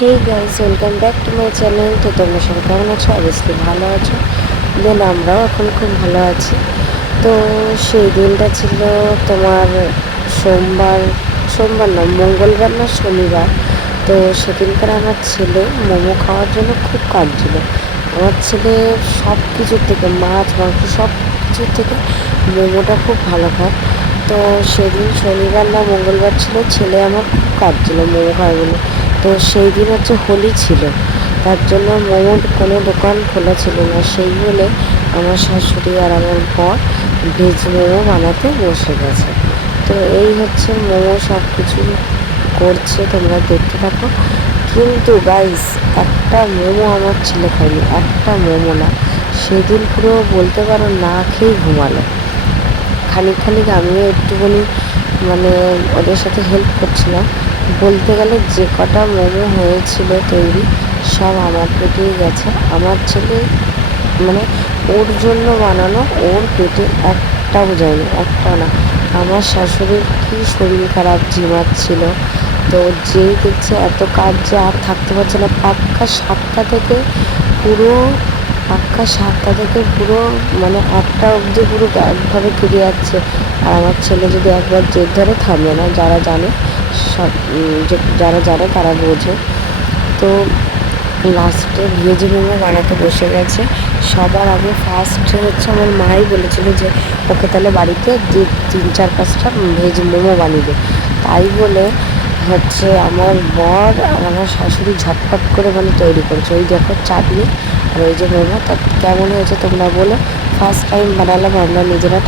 Hey guys, welcome back to my channel. তো তোমরা সবাই কেমন আছো? অবভিয়াসলি ভালো আছো। দেন আমরাও এখন খুব ভালো আছি। তো সেই দিনটা ছিল তোমার সোমবার, সোমবার না মঙ্গলবার না শনিবার। তো সেদিনকার আমার ছেলে মোমো খাওয়ার জন্য খুব কাঁদছিল। আমার ছেলে সব কিছুর থেকে মাছ মাংস সব কিছুর থেকে মোমোটা খুব ভালো খায়। তো সেদিন শনিবার না মঙ্গলবার ছিল, ছেলে আমার খুব কাঁদছিল মোমো খায় বলে। তো সেই দিন হচ্ছে হোলি ছিল, তার জন্য মোমোর কোনো দোকান খোলা ছিল না। সেই বলে আমার শাশুড়ি আর আমার বর ভেজ মোমো বানাতে বসে গেছে। তো এই হচ্ছে মোমো সব কিছু করছে, তোমরা দেখতে থাকো। কিন্তু গাইস, একটা মোমো আমার ছেলে খায়নি, একটা মোমো না। সেদিন পুরো বলতে পারো না খেয়েই ঘুমালো। খানিক খানিক আমিও একটুখানি মানে ওদের সাথে হেল্প করছিলাম। বলতে গেলে যে কটা মোমো হয়েছিল তৈরি সব আমার পেটেই গেছে। আমার ছেলে মানে ওর জন্য বানানো, ওর পেটে একটাও যায়নি, একটাও না। আমার শাশুড়ির কি শরীর খারাপ, ঝিমাচ্ছিল। তো যেই দেখছে এত কাজ যে আর থাকতে পারছে না, পুরো পাক্কা 7টা থেকে পুরো মানে 8টা অবধি পুরো একভাবে ফিরে যাচ্ছে। আর আমার ছেলে যদি একবার জেদ ধরে থামবে না, যারা জানে সব যারা জানে তারা বোঝে। তো লাস্টে ভেজ মোমো বানাতে বসে গেছে। সবার আগে ফার্স্ট হচ্ছে আমার মাই বলেছিল যে ওকে তাহলে বাড়িতে যে 3-4-5টা ভেজ মোমো বানিয়ে দে। তাই বলে হচ্ছে আমার বর আর আমার শাশুড়ি ঝটপট করে মানে তৈরি করেছে। ওই দেখো চাটনি আর ওই যে মোমো, তা কেমন হয়েছে তোমরা বলো। ফার্স্ট টাইম বানালাম আমরা নিজেরা।